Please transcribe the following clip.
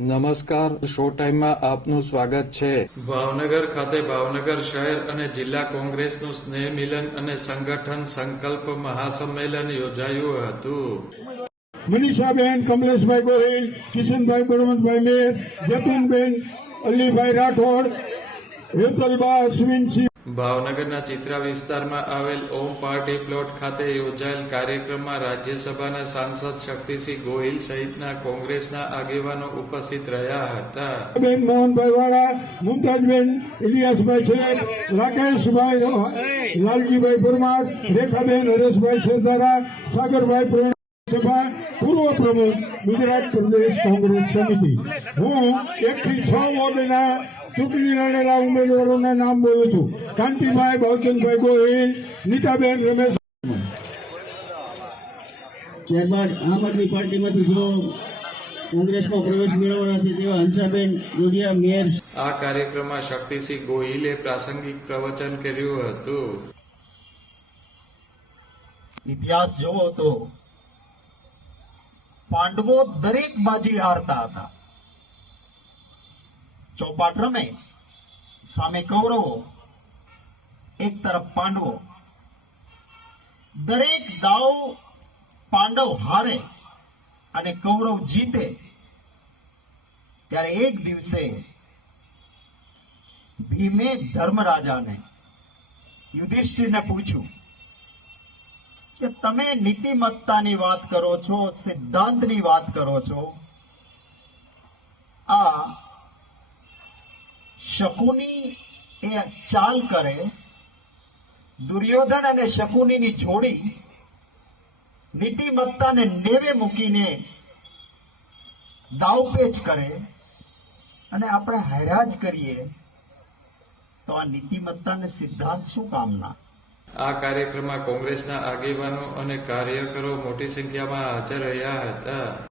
નમસ્કાર, શો ટાઈમમાં આપનું સ્વાગત છે. ભાવનગર ખાતે ભાવનગર શહેર અને જિલ્લા કોંગ્રેસનું સ્નેહ મિલન અને સંગઠન સંકલ્પ મહાસંમેલન યોજાયું હતું. મનીષાબેન કમલેશભાઈ ગોહિલ, કિશનભાઈ બળવંતભાઈ મેર, જતીનબેન અલીભાઈ રાઠોડ, હેતલબા અશ્વિનસિંહ. ભાવનગરના ચિત્રા વિસ્તારમાં આવેલ ઓમ પાર્ટી પ્લોટ ખાતે યોજાયેલ કાર્યક્રમમાં રાજ્યસભાના સાંસદ શક્તિસિંહ ગોહિલ સહિતના કોંગ્રેસના આગેવાનો ઉપસ્થિત રહ્યા હતા. બેન મોહનભાઈ વાળા, મુમતાજબેન ઇલિયાસભાઈ શેખ, રાકેશભાઈ લાલજીભાઈ પરમાર, રેખાબેન હરેશભાઈ સરદારા, સાગરભાઈ પ્રેરણા સભા પૂર્વ પ્રમુખ ગુજરાત પ્રદેશ કોંગ્રેસ સમિતિ. હું 1 થી 6 વોર્ડના ચૂંટણી લડેલા ઉમેદવારોના નામ બોલું છું. કાંતિભાઈ ભાવચંદભાઈ ગોહિલ, નીતાબેન રમેશ. ત્યારબાદ આમ આદમી પાર્ટીમાંથી જો કોંગ્રેસમાં પ્રવેશ મેળવવાના છે તેવા હંસાબેન ડોડિયા મેયર. આ કાર્યક્રમમાં શક્તિસિંહ ગોહિલે પ્રાસંગિક પ્રવચન કર્યું હતું. ઇતિહાસ જોવો તો પાંડવો દરેક બાજી હારતા હતા. ચોપાટ રમે, સામે કૌરવો, એક તરફ પાંડવો. દરેક દાવ પાંડવ હારે અને કૌરવ જીતે ત્યારે એક દિવસે ભીમે ધર્મરાજાને, યુધિષ્ઠિરને પૂછ્યું કે તમે નીતિમત્તાની વાત કરો છો, સિદ્ધાંતની વાત કરો છો, આ શકુની એ ચાલ કરે, દુર્યોધન અને શકુનીની જોડી નીતિમત્તાને નેવે મૂકીને દાવપેચ કરે અને આપણે હાર્યા જ કરીએ તો આ નીતિમત્તાને સિદ્ધાંત શું કામના? આ કાર્યક્રમમાં કોંગ્રેસના આગેવાનો અને કાર્યકરો મોટી સંખ્યામાં હાજર રહ્યા હતા.